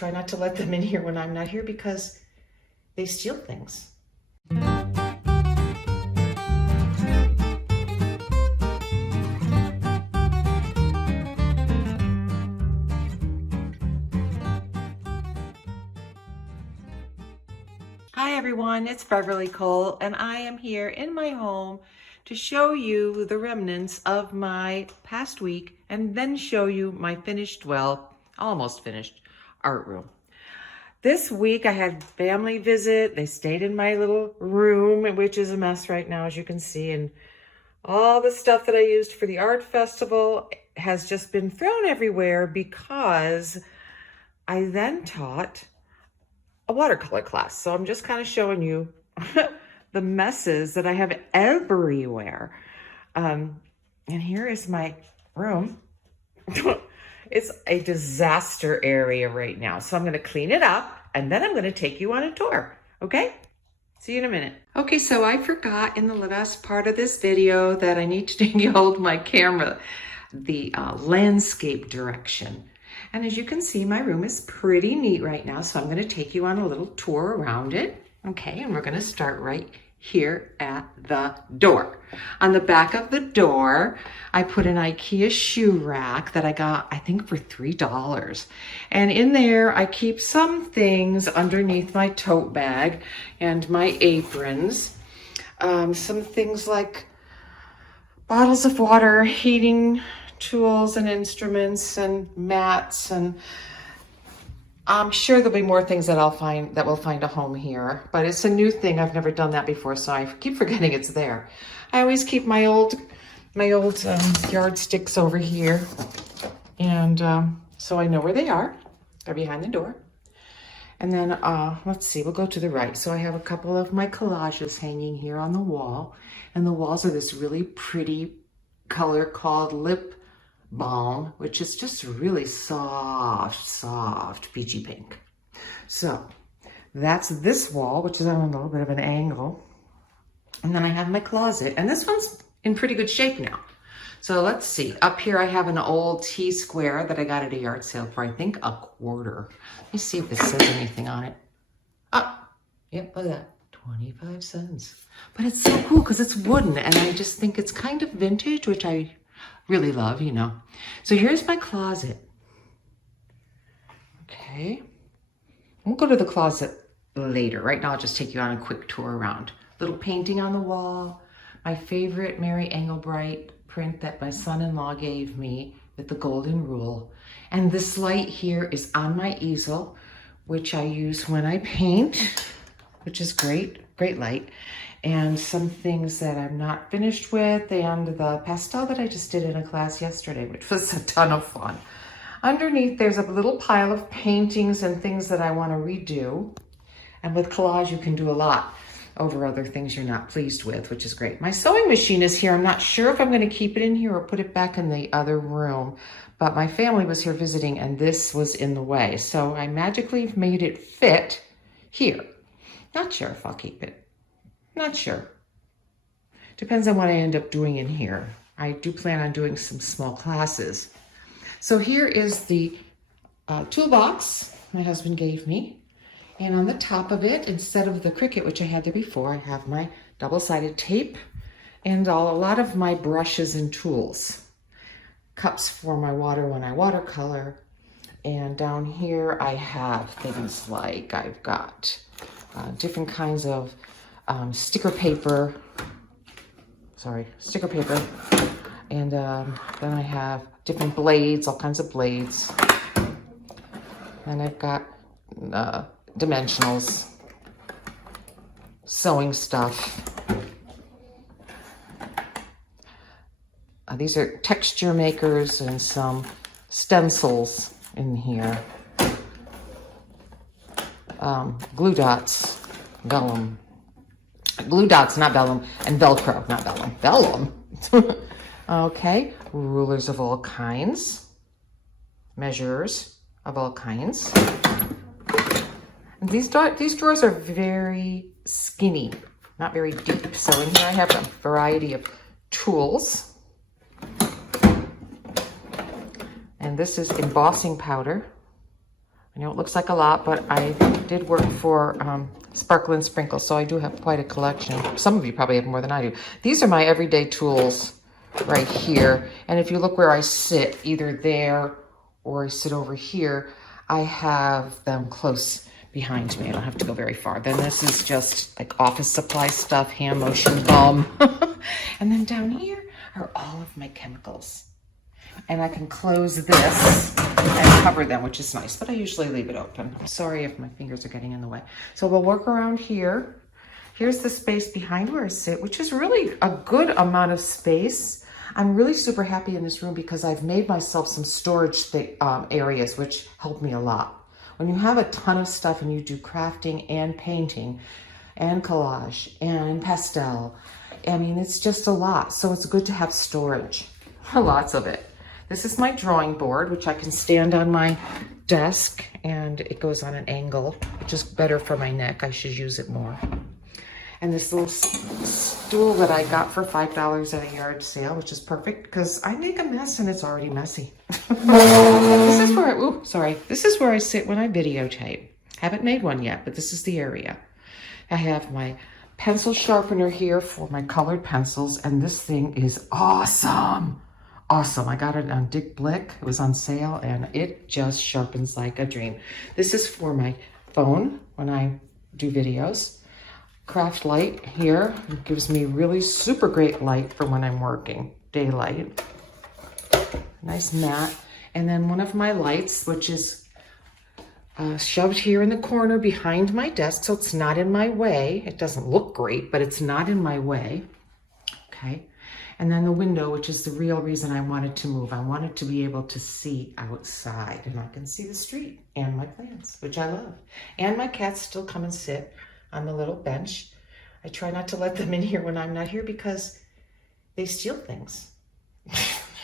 try not to let them in here when I'm not here because they steal things. Hi everyone, it's Beverly Cole, and I am here in my home to show you the remnants of my past week and then show you my finished, well, almost finished art room. This week I had family visit. They stayed in my little room, which is a mess right now, as you can see, and all the stuff that I used for the art festival has just been thrown everywhere because I then taught a watercolor class. So I'm just kind of showing you the messes that I have everywhere. And here is my room. It's a disaster area right now. So I'm going to clean it up and then I'm going to take you on a tour. Okay? See you in a minute. Okay, so I forgot in the last part of this video that I need to hold my camera, the landscape direction. And as you can see, my room is pretty neat right now, so I'm going to take you on a little tour around it. Okay, and we're going to start right here at the door. On the back of the door, I put an IKEA shoe rack that I got, I think, for $3. And in there, I keep some things underneath my tote bag and my aprons. Some things like bottles of water, heating tools and instruments and mats, and I'm sure there'll be more things that will find a home here, but it's a new thing. I've never done that before, so I keep forgetting it's there. I always keep my old yardsticks over here, and so I know where they are. They're behind the door. And then let's see, we'll go to the right. So I have a couple of my collages hanging here on the wall, and the walls are this really pretty color called Lip Balm, which is just really soft peachy pink. So that's this wall, which is on a little bit of an angle. And then I have my closet, and this one's in pretty good shape now. So let's see, up here I have an old T-square that I got at a yard sale for, I think, $1.25. Let me see if it says anything on it. Oh, yep, look at that, 25 cents. But it's so cool because it's wooden, and I just think it's kind of vintage, which I really love, you know. So here's my closet. Okay. We'll go to the closet later. Right now, I'll just take you on a quick tour around. Little painting on the wall. My favorite Mary Engelbreit print that my son-in-law gave me with the golden rule. And this light here is on my easel, which I use when I paint, which is great light. And some things that I'm not finished with, and the pastel that I just did in a class yesterday, which was a ton of fun. Underneath, there's a little pile of paintings and things that I want to redo. And with collage, you can do a lot over other things you're not pleased with, which is great. My sewing machine is here. I'm not sure if I'm going to keep it in here or put it back in the other room, but my family was here visiting and this was in the way. So I magically made it fit here. Not sure if I'll keep it. Not sure. Depends on what I end up doing in here. I do plan on doing some small classes. So here is the toolbox my husband gave me. And on the top of it, instead of the Cricut, which I had there before, I have my double-sided tape and a lot of my brushes and tools. Cups for my water when I watercolor. And down here I have things like I've got different kinds of sticker paper, and then I have different blades, all kinds of blades, and I've got dimensionals, sewing stuff. These are texture makers and some stencils in here. Glue dots, vellum. Glue dots, not vellum, and Velcro, not vellum. Vellum. Okay, rulers of all kinds, measures of all kinds. And these drawers are very skinny, not very deep. So in here I have a variety of tools. And this is embossing powder. I know it looks like a lot, but I did work for Sparkle and Sprinkle, so I do have quite a collection. Some of you probably have more than I do. These are my everyday tools right here. And if you look where I sit, either there or I sit over here, I have them close behind me. I don't have to go very far. Then this is just like office supply stuff, hand lotion, balm. And then down here are all of my chemicals. And I can close this and cover them, which is nice, but I usually leave it open. I'm sorry if my fingers are getting in the way. So we'll work around here. Here's the space behind where I sit, which is really a good amount of space. I'm really super happy in this room because I've made myself some storage areas, which help me a lot. When you have a ton of stuff and you do crafting and painting and collage and pastel, I mean, it's just a lot. So it's good to have storage, lots of it. This is my drawing board, which I can stand on my desk, and it goes on an angle, which is better for my neck. I should use it more. And this little stool that I got for $5 at a yard sale, which is perfect because I make a mess and it's already messy. This is where this is where I sit when I videotape. Haven't made one yet, but this is the area. I have my pencil sharpener here for my colored pencils, and this thing is awesome. Awesome. I got it on Dick Blick. It was on sale and it just sharpens like a dream. This is for my phone when I do videos. Craft light here. It gives me really super great light for when I'm working. Daylight. Nice mat. And then one of my lights, which is shoved here in the corner behind my desk, so it's not in my way. It doesn't look great, but it's not in my way. Okay. And then the window, which is the real reason I wanted to move. I wanted to be able to see outside, and I can see the street and my plants, which I love. And my cats still come and sit on the little bench. I try not to let them in here when I'm not here because they steal things.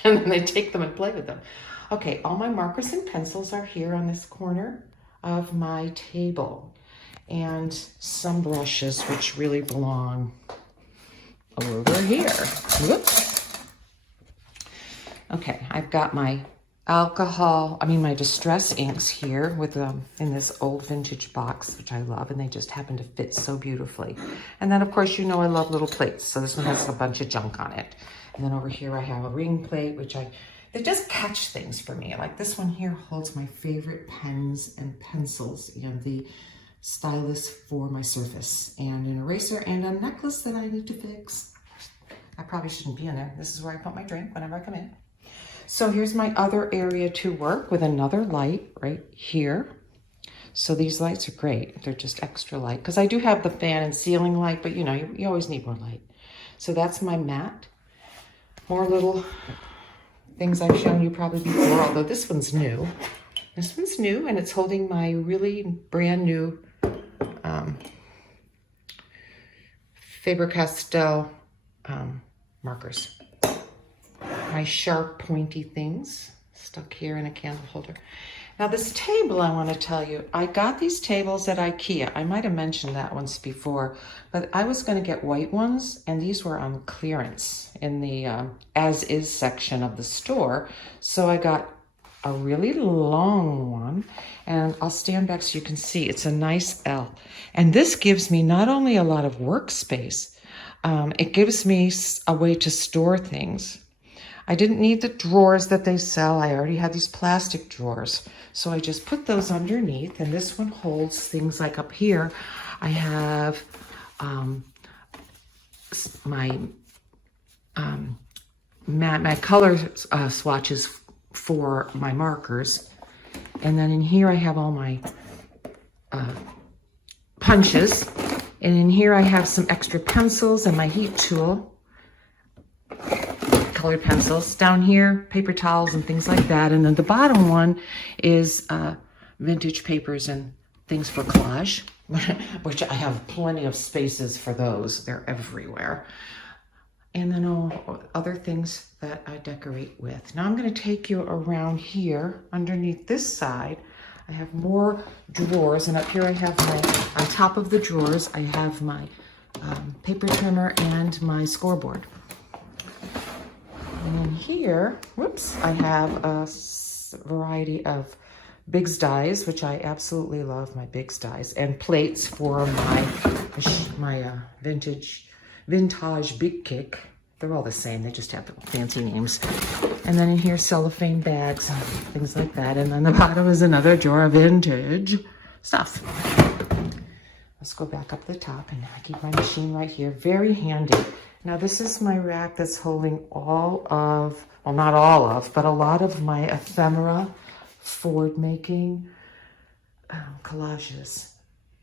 And then they take them and play with them. Okay, all my markers and pencils are here on this corner of my table. And some brushes, which really belong over here. Whoops. Okay, I've got my my distress inks here with them in this old vintage box, which I love, and they just happen to fit so beautifully. And then, of course, you know I love little plates, so this one has a bunch of junk on it. And then over here I have a ring plate, they just catch things for me. Like this one here holds my favorite pens and pencils and the stylus for my surface, and an eraser and a necklace that I need to fix. I probably shouldn't be in there. This is where I put my drink whenever I come in. So here's my other area to work with another light right here. So these lights are great. They're just extra light because I do have the fan and ceiling light, but you know, you always need more light. So that's my mat. More little things I've shown you probably before, although this one's new. This one's new, and it's holding my really brand new Faber-Castell markers. My sharp, pointy things stuck here in a candle holder. Now this table, I want to tell you, I got these tables at IKEA. I might have mentioned that once before, but I was going to get white ones, and these were on clearance in the as-is section of the store. So I got a really long one, and I'll stand back so you can see. It's a nice L. And this gives me not only a lot of workspace, it gives me a way to store things. I didn't need the drawers that they sell. I already had these plastic drawers. So I just put those underneath, and this one holds things like up here. I have my color swatches for my markers. And then in here I have all my punches. And in here I have some extra pencils and my heat tool. Colored pencils. Down here, paper towels and things like that. And then the bottom one is vintage papers and things for collage, which I have plenty of spaces for those. They're everywhere. And then all other things that I decorate with. Now I'm going to take you around here underneath this side. I have more drawers, and up here I have on top of the drawers, I have my paper trimmer and my scoreboard. And in here, whoops, I have a variety of Big's dies, which I absolutely love, my Big's dies, and plates for my vintage Big Kick. They're all the same, they just have fancy names. And then in here, cellophane bags and things like that. And then the bottom is another drawer of vintage stuff. Let's go back up the top, and I keep my machine right here. Very handy. Now this is my rack that's holding all of, well, not all of, but a lot of my ephemera, forward making, collages,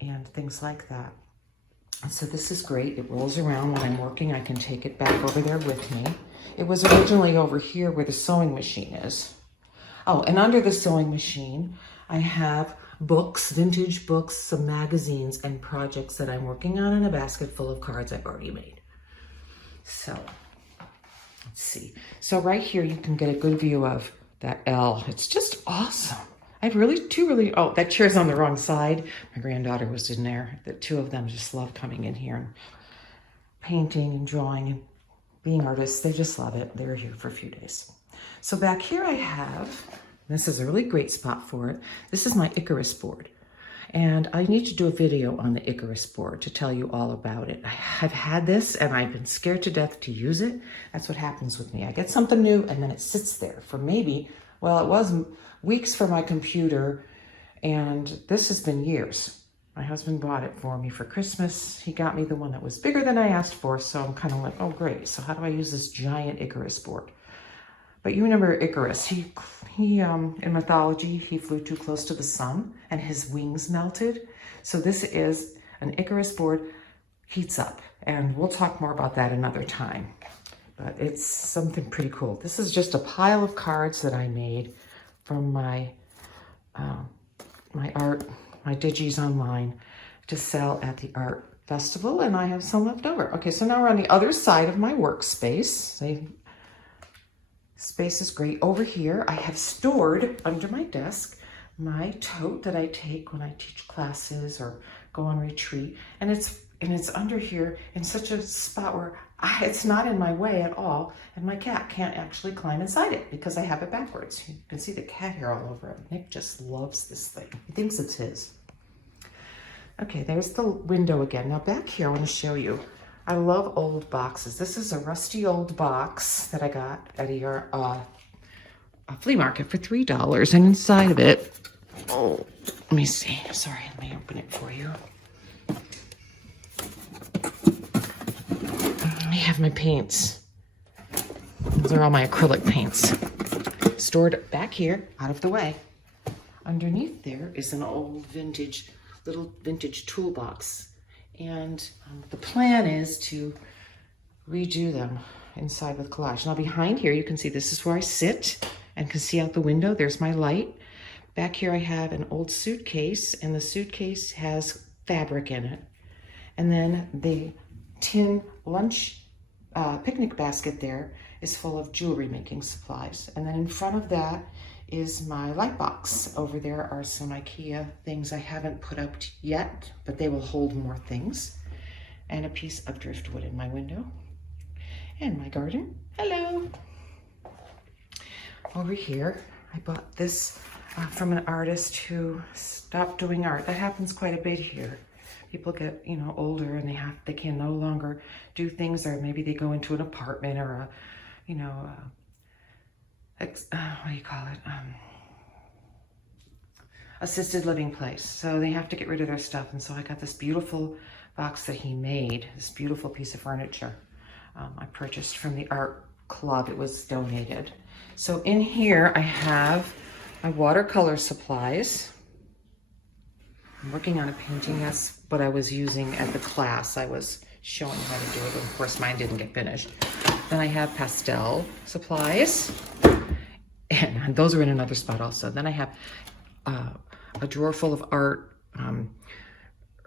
and things like that. So this is great. It rolls around when I'm working. I can take it back over there with me. It was originally over here where the sewing machine is. Oh, and under the sewing machine, I have books, vintage books, some magazines, and projects that I'm working on, in a basket full of cards I've already made. So, let's see. So right here, you can get a good view of that L. It's just awesome. I have oh, that chair's on the wrong side. My granddaughter was in there. The two of them just love coming in here and painting and drawing and being artists. They just love it. They're here for a few days. So back here I have, this is a really great spot for it. This is my Icarus board. And I need to do a video on the Icarus board to tell you all about it. I've had this and I've been scared to death to use it. That's what happens with me. I get something new and then it sits there for maybe, well, it was weeks for my computer, and this has been years. My husband bought it for me for Christmas. He got me the one that was bigger than I asked for, so I'm kind of like, oh great, so how do I use this giant Icarus board? But you remember Icarus, he in mythology, he flew too close to the sun and his wings melted. So this is an Icarus board, heats up, and we'll talk more about that another time. But it's something pretty cool. This is just a pile of cards that I made from my my digis online to sell at the art festival, and I have some left over. Okay, so now we're on the other side of my workspace. Space is great. Over here, I have stored under my desk my tote that I take when I teach classes or go on retreat, and it's under here in such a spot where it's not in my way at all, and my cat can't actually climb inside it because I have it backwards. You can see the cat hair all over it. Nick just loves this thing. He thinks it's his. Okay, there's the window again. Now back here, I want to show you. I love old boxes. This is a rusty old box that I got at a flea market for $3, and inside of it, oh, let me see. Sorry, let me open it for you. I have my paints. Those are all my acrylic paints. Stored back here, out of the way. Underneath there is an old little vintage toolbox. And the plan is to redo them inside with collage. Now behind here, you can see this is where I sit and can see out the window. There's my light. Back here I have an old suitcase, and the suitcase has fabric in it. And then the tin lunch picnic basket there is full of jewelry making supplies. And then in front of that is my light box. Over there are some IKEA things I haven't put up yet, but they will hold more things. And a piece of driftwood in my window. And my garden. Hello. Over here, I bought this from an artist who stopped doing art. That happens quite a bit here. People get, you know, older and they can no longer do things, or maybe they go into an apartment or a, you know, what do you call it? Assisted living place. So they have to get rid of their stuff. And so I got this beautiful box that he made, this beautiful piece of furniture. I purchased from the art club. It was donated. So in here I have my watercolor supplies. I'm working on a painting. That's what I was using at the class. I was showing how to do it. Of course, mine didn't get finished. Then I have pastel supplies. And those are in another spot also. Then I have a drawer full of art,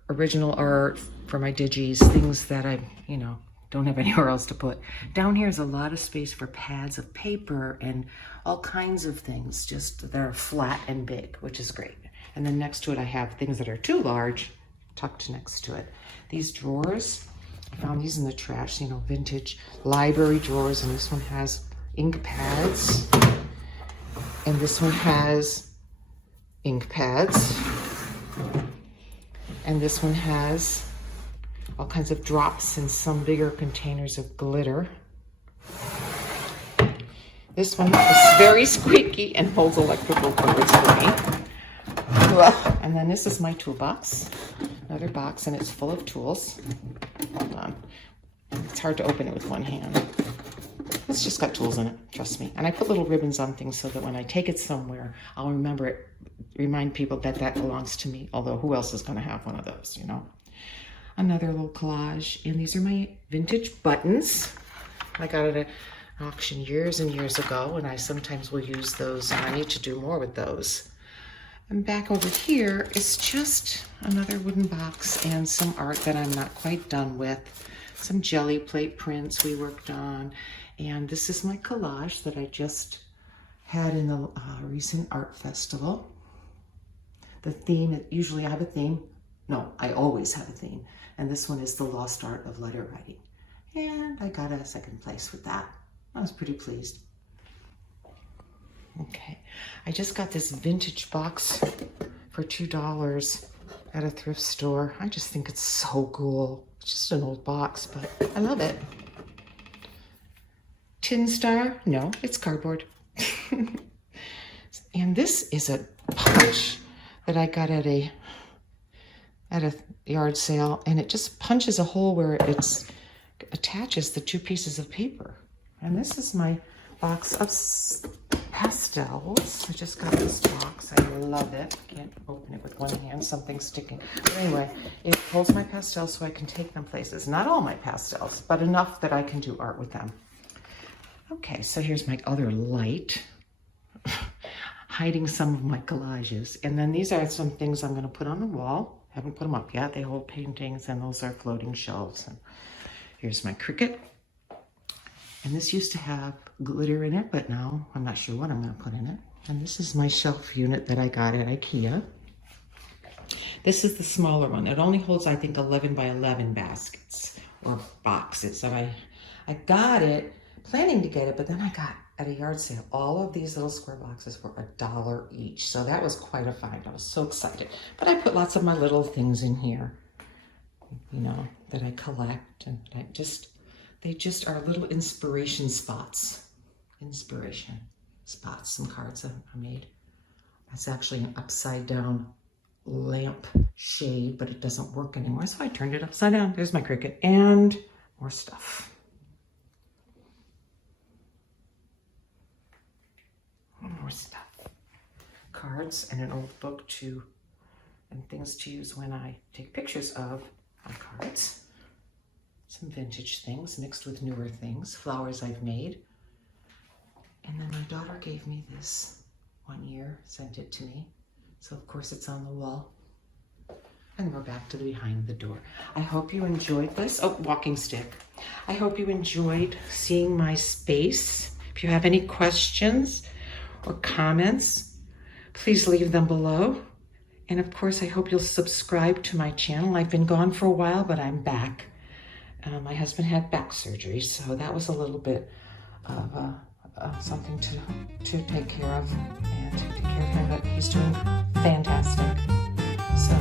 original art for my digis, things that I, you know, don't have anywhere else to put. Down here is a lot of space for pads of paper and all kinds of things, just they're flat and big, which is great. And then next to it, I have things that are too large tucked next to it. These drawers, I found these in the trash, you know, vintage library drawers. And this one has ink pads. And this one has ink pads. And this one has all kinds of drops and some bigger containers of glitter. This one is very squeaky and holds electrical cords for me. And then this is my toolbox, another box, and it's full of tools. Hold on. It's hard to open it with one hand. It's just got tools in it, trust me. And I put little ribbons on things so that when I take it somewhere, I'll remember it, remind people that that belongs to me. Although who else is going to have one of those, you know? Another little collage. And these are my vintage buttons. I got it at an auction years and years ago, and I sometimes will use those, and I need to do more with those. And back over here is just another wooden box and some art that I'm not quite done with. Some jelly plate prints we worked on. And this is my collage that I just had in the recent art festival. The theme, usually I have a theme. No, I always have a theme. And this one is the lost art of letter writing. And I got a second place with that. I was pretty pleased. Okay, I just got this vintage box for $2 at a thrift store. I just think it's so cool. It's just an old box, but I love it. Tin Star? No, it's cardboard. And this is a punch that I got at a yard sale, and it just punches a hole where it attaches the two pieces of paper. And this is my box of pastels. I just got this box. I love it. Can't open it with one hand. Something's sticking. But anyway, it holds my pastels so I can take them places. Not all my pastels, but enough that I can do art with them. Okay, so here's my other light, hiding some of my collages. And then these are some things I'm going to put on the wall. Haven't put them up yet. They hold paintings, and those are floating shelves. And here's my Cricut. And this used to have glitter in it, but now I'm not sure what I'm going to put in it. And this is my shelf unit that I got at IKEA. This is the smaller one. It only holds, I think, 11 by 11 baskets or boxes. So I got it, planning to get it, but then I got at a yard sale all of these little square boxes for $1 each. So that was quite a find. I was so excited. But I put lots of my little things in here, you know, that I collect, and they just are little inspiration spots. Inspiration spots, some cards I made. It's actually an upside down lamp shade, but it doesn't work anymore. So I turned it upside down. There's my Cricut and more stuff. More stuff. Cards and an old book and things to use when I take pictures of my cards. Some vintage things mixed with newer things, flowers I've made. And then my daughter gave me this one year, sent it to me. So of course it's on the wall. And we're back to behind the door. I hope you enjoyed this. Oh, walking stick. I hope you enjoyed seeing my space. If you have any questions or comments, please leave them below. And of course, I hope you'll subscribe to my channel. I've been gone for a while, but I'm back. My husband had back surgery, so that was a little bit of something to take care of and to take care of him, but he's doing fantastic. So